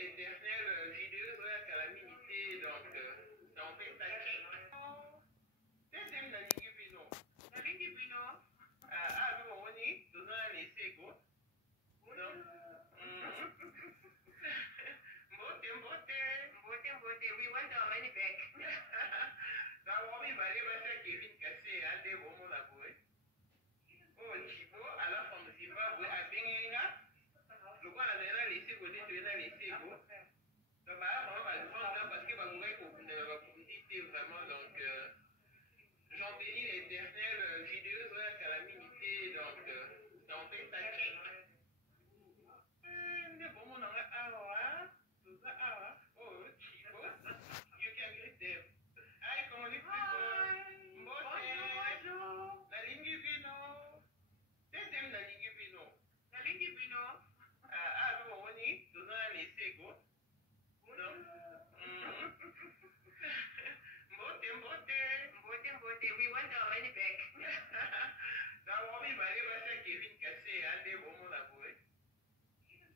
l'éternel vidéo sur la calamité, donc ça en fait ta check. Deuxième la ligue Pino. La ligue Pino. Ah, nous on est dans un essai go. Donc, mbote, we want our money back. Ça va, mais va aller Kevin Cassé, à des moments là, boy. Oh, Chibo, à la femme Zimbabwe, à Benga. Je crois que la laissé go, tu l'as laissé go. Donc, parce que va vous vraiment, donc, j'en bénis l'éternel vidéo sur la calamité, donc, ça en fait ta check. Ne bon, mon nom est Awa, tout ça, Awa. Oh, Chibo, you can greet them. Hi, comment les people? Bonjour. La ligne Pino. Deuxième la ligne Pino. La ligne Pino. Ah, nous on est dans un essai go. Non. Mbote, we want our money back. Ça va, mais va aller Kevin Cassé, à des moments là, boy.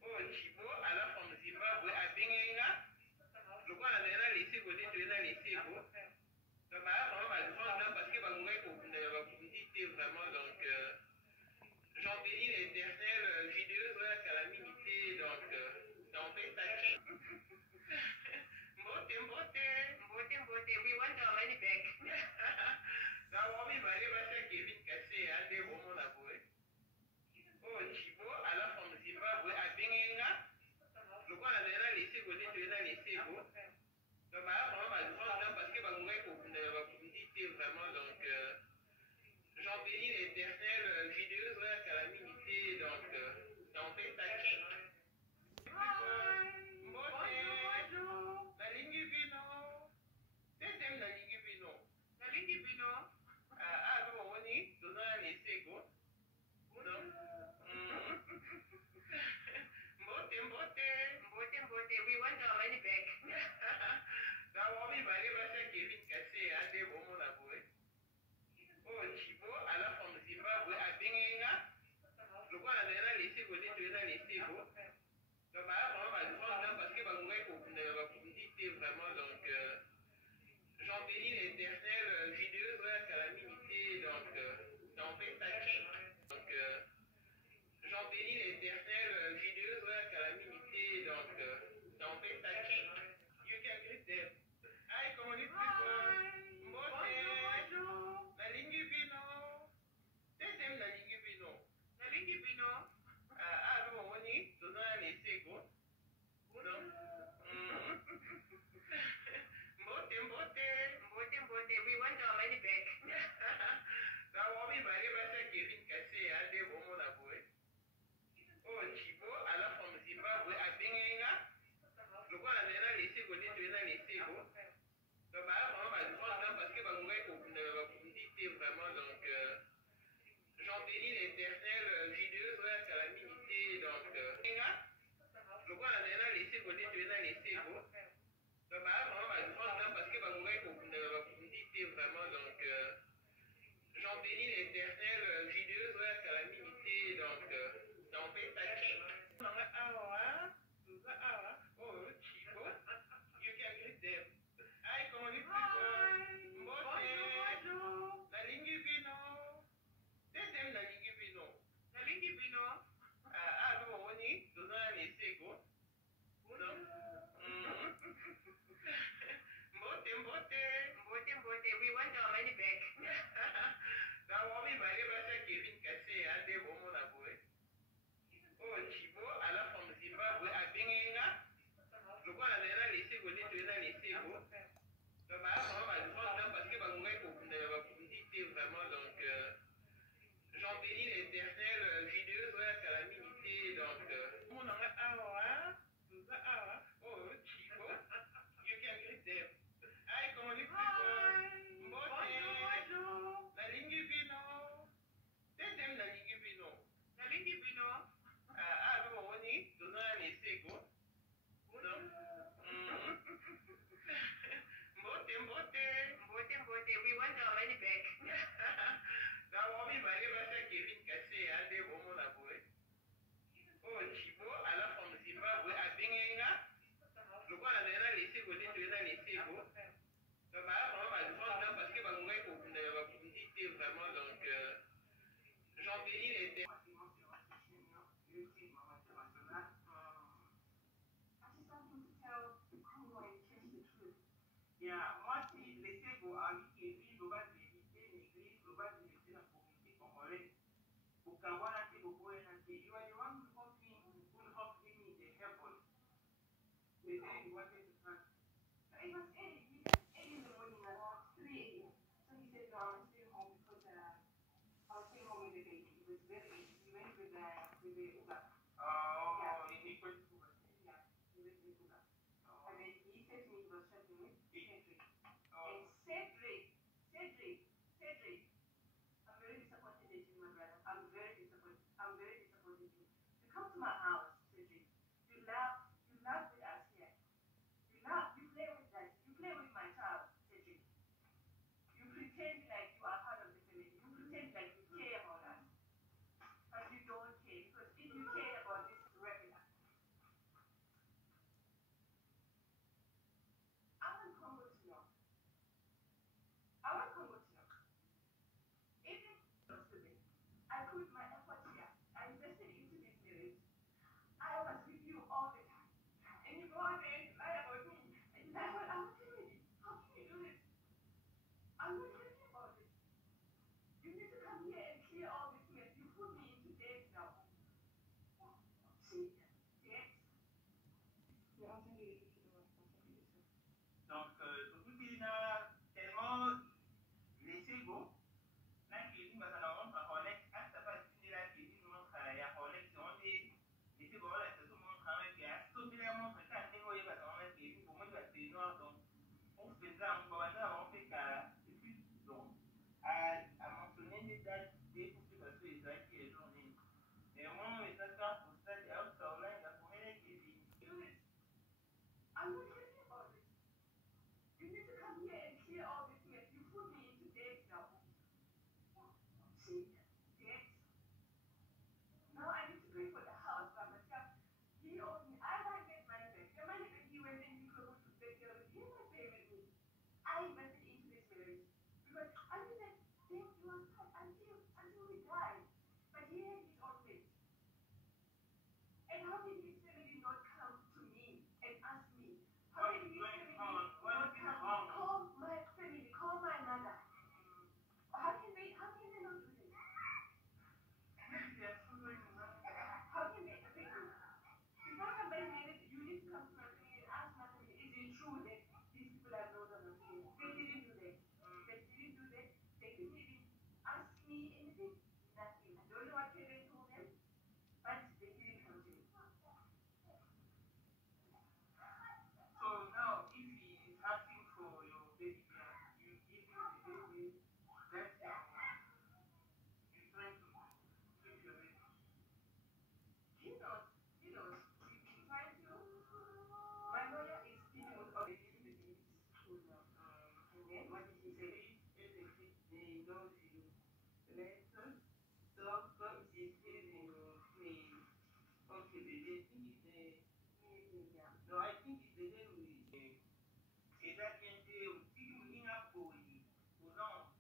Oh, Chibo, à la femme Zimbabwe, à Benga. Je crois que la laissé go, tu l'as laissé go. Donc, parce que vous vraiment, donc, j'en bénis l'éternel vidéo sur la calamité, donc, ça en fait ta check. Mbote, we want our money back. Ça va, mais va aller Kevin Cassé, à des moments là, boy. Oh, Chibo, à la femme Zimbabwe, à Benga. Je crois que la laissé go, tu l'as laissé go. Donc, parce que vous vraiment, donc, j'en bénis l'éternel vidéo sur la calamité, donc, ça en fait ta check. Bonjour. La ligne Pino. Deuxième la ligne Pino. La ligne Pino. Ah, nous on est dans un essai go. Non. Mbote, we want our money back. Ça va, mais va aller Kevin Cassé, à des moments là, boy. Oh, Chibo, à la femme Zimbabwe, à Benga. Je crois que la laissé go, tu l'as laissé go. Donc, parce que vous vraiment, donc, j'en bénis l'éternel vidéo sur la calamité, donc, ça en fait ta check. Donc, j'en bénis l'éternel vidéo sur la calamité, donc, ça en fait ta check. You can greet them. Hi, comment les people? Bonjour. La ligne Pino. Deuxième la ligne Pino. La ligne Pino. Ah, nous on est dans un essai go. Non. Mbote, we want our money back. Ça va, mais va aller Kevin Cassé, à des moments là, boy. Oh, Chibo, à la femme Zimbabwe, à Benga. Je crois que la laissé go, tu l'as laissé go. Donc, parce que vous vraiment, donc, j'en bénis l'éternel vidéo sur la calamité, donc, je crois que la laissé go, tu l'as laissé go. Donc, parce que vous vraiment, donc, j'en bénis l'éternel vidéo sur la calamité, donc, ça en fait ta check. Oh, Chibo, you can greet them. Hi, comment les people? Bonjour. La ligne Pino. Deuxième la ligne Pino. La ligne Pino. Ah, nous on est dans un essai go. Non. Mbote, we want our money back. Ça va, mais va aller Kevin Cassé, à des moments là, boy. Oh, Chibo, à la femme Zimbabwe, à Benga. Je crois que la laissé go, tu l'as laissé go. Donc, parce que vous vraiment, donc, j'en bénis l'éternel vidéo sur la calamité, donc, mon nom est Awa, tout ça, Awa. Oh, Chibo, you can greet them. Hi, comment les people? Bonjour. Yeah, moi, si laissez vos amis qui vivent au bas de l'église, l'église, au bas de l'église, la communauté congolaise, au Kawana, au Boénate, you are the one who helped me in the heaven. The day you wanted to come. It was early. He left early in the morning around 3 a.m. So he said, no, I'm staying home because I was staying home with the baby. It was very early. He went with the Uber. Oh, yeah. He went to Uber. Yeah, he went with Uber. Oh. And then he said to me he was chatting with Cedric. Oh. And Cedric, I'm very disappointed in you, my brother. I'm very disappointed. In you. You come to my house, Cedric. You laugh with us here. You play with us. You play with my child, Cedric. You pretend like you are part of the family. You pretend like you care about us. But you don't care. Because if you care about this regular, I want Congo to know. Even I put my effort here. I invested into this marriage. I was with you all the time. And you go out there and lie about me. And you lie about our family. How can you do this? I'm not happy about it. You need to come here and clear all this mess. You put me into debt now. See? Debt. Donc, tout est là, tellement laissé go. Là, qui dit, bah, ça leur montre à Rolex. Ah, ça passe, là, qui dit, montre à Rolex. On dit, laissez go, là, c'est tout le monde travaille. Puis, à tout le monde montre, quand on est, bah, ça va mettre, pour moi, c'est noir. Donc, on fait ça, on va faire, on fait qu'à, et puis, donc, à mentionner les dates, des pour que, parce que les dates qui est journée. Et au moment où les dates sont pour ça, il y a autre chose, là, il y a pour elle qui dit, I'm not happy about it. You need to come here and clear all this mess. You put me into debt now. See? Debt. Now I need to pay for the house by myself. He owes me. I want to get money back. The money that he went and he could go to take care of it. He was paying me. I invested into this marriage. Because I knew that then you are fine until we die. But he had his own way. And how did his family not come to me and ask me? How did his family not come? Call my family, call my mother. How can they not do this? How can they do this? Before somebody marries, you need to come to my family and ask my family, is it true that these people are not on the family? They didn't do that. They didn't do that. They didn't even ask me anything. Nothing. I don't know what parents told them, but they didn't come to me. So now, if he is asking for your baby girl, you give him the baby, that's you're trying to keep your baby. He knows. He's trying to. My lawyer is speaking with all the babies. And then what did he say? They know you later. So come is giving me. Okay, they think it's a. No, I think it's the day we. Et là, il y a un petit peu de